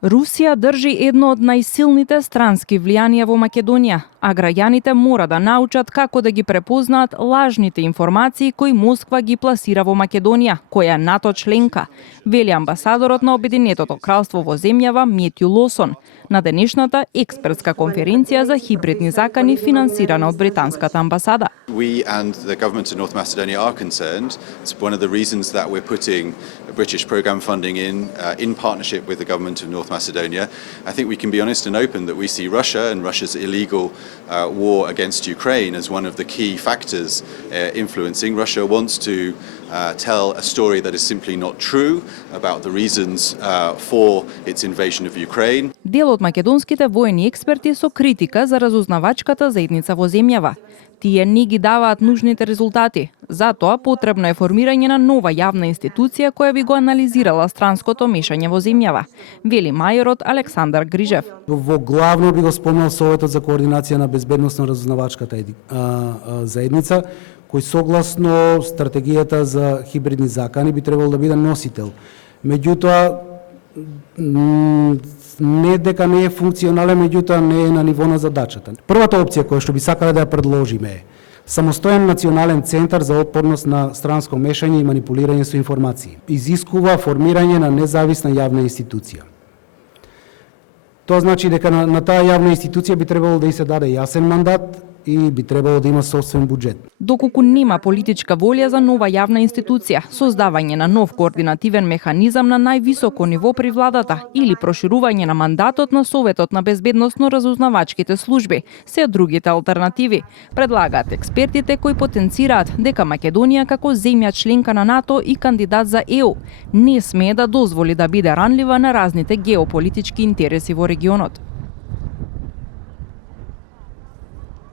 Русија држи едно од најсилните странски влијанија во Македонија, а граѓаните мора да научат како да ги препознаат лажните информации кои Москва ги пласира во Македонија, која е НАТО членка, вели амбасадорот на Обединетото кралство во земјава Метју Лосон на денешната експертска конференција за хибридни закани финансирана од британската амбасада. We and the government of North Macedonia are concerned. It's one of the reasons that we're putting British programme funding in partnership with the government of North Macedonia. I think we can be honest and open that we see Russia and Russia's illegal war against Ukraine as one of the key factors influencing. Russia wants to tell a story that is simply not true about the reasons for its invasion of Ukraine. Дел од македонските воени експерти со критика за разузнавачката заедница во земјава. Тие не ги даваат нужните резултати. Затоа потребно е формирање на нова јавна институција која би го анализирала странското мешање во земјава, вели мајорот Александар Грижев. Во главно би го спомнал Советот за координација на безбедносно разузнавачката заедница, кој согласно стратегијата за хибридни закани би требало да биде носител. Меѓутоа, не дека не е функционален, меѓутоа не е на ниво на задачата. Првата опција која што би сакале да ја предложиме е самостоен национален центар за отпорност на странско мешање и манипулирање со информации. Изискува формирање на независна јавна институција. Тоа значи дека на таа јавна институција би требало да и се даде јасен мандат и би требало да има собствен буџет. Доколку нема политичка волја за нова јавна институција, создавање на нов координативен механизам на највисоко ниво при владата или проширување на мандатот на Советот на безбедносно разузнавачките служби, се другите алтернативи, предлагаат експертите кои потенцираат дека Македонија како земја членка на НАТО и кандидат за ЕУ не смее да дозволи да биде ранлива на разните геополитички интереси во регионот.